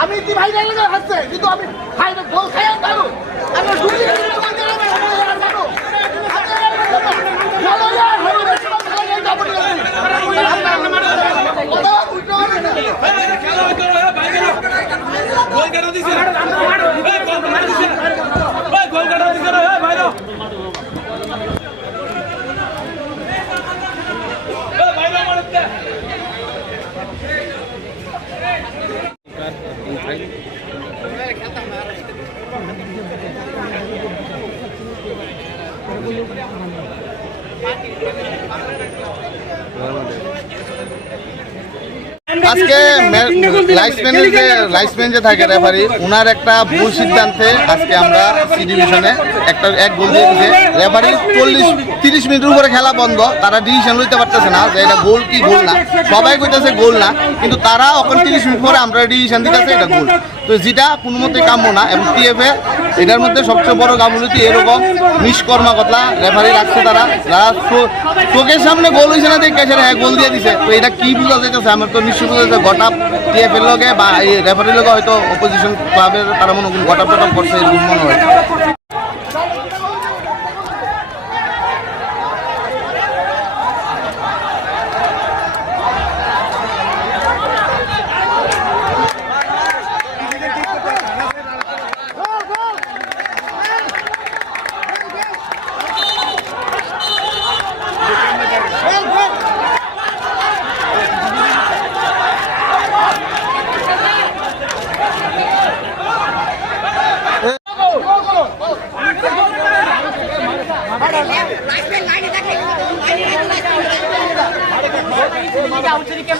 আমি কি ভাই হাসছে, কিন্তু আমি খাই গোল খাই পারো আমি ডুপ্লিকেট গোল কাটা দিছে ভালো আজকে লাইসম্যানের যে লাইসম্যান যে থাকে রেফারি ওনার একটা ভুল সিদ্ধান্তে আজকে আমরা সি ডিভিশনে একটা এক গোল দিয়ে দিয়েছে। রেফারি চল্লিশ তিরিশ মিনিটের উপরে খেলা বন্ধ তারা ডিসিশন লইতে পারতেছে না যে এটা গোল কি গোল না। সবাই কইতেছে গোল না কিন্তু তারা এখন তিরিশ মিনিট পরে আমরা ডিসিশন দিতেছে এটা গোল। তো যেটা কোনো মতে কাম্য না এবং টিএফএ এটার মধ্যে সবচেয়ে বড় গাফলতি এরকম নিষ্কর্মা কথা রেফারি রাখছে তারা। যারা চোখের সামনে গোল হয়েছে না দেখে এক গোল দিয়ে দিছে। তো এটা কি বোঝা যাইতেছে? আমার তো নিশ্চয় যাচ্ছে গোটা টিএফএর লগে বা এই রেফারির লগে হয়তো অপোজিশন ক্লাবের তারা মনে গোটা টটপ করছে এরকম মনে হয়। 你下午出去干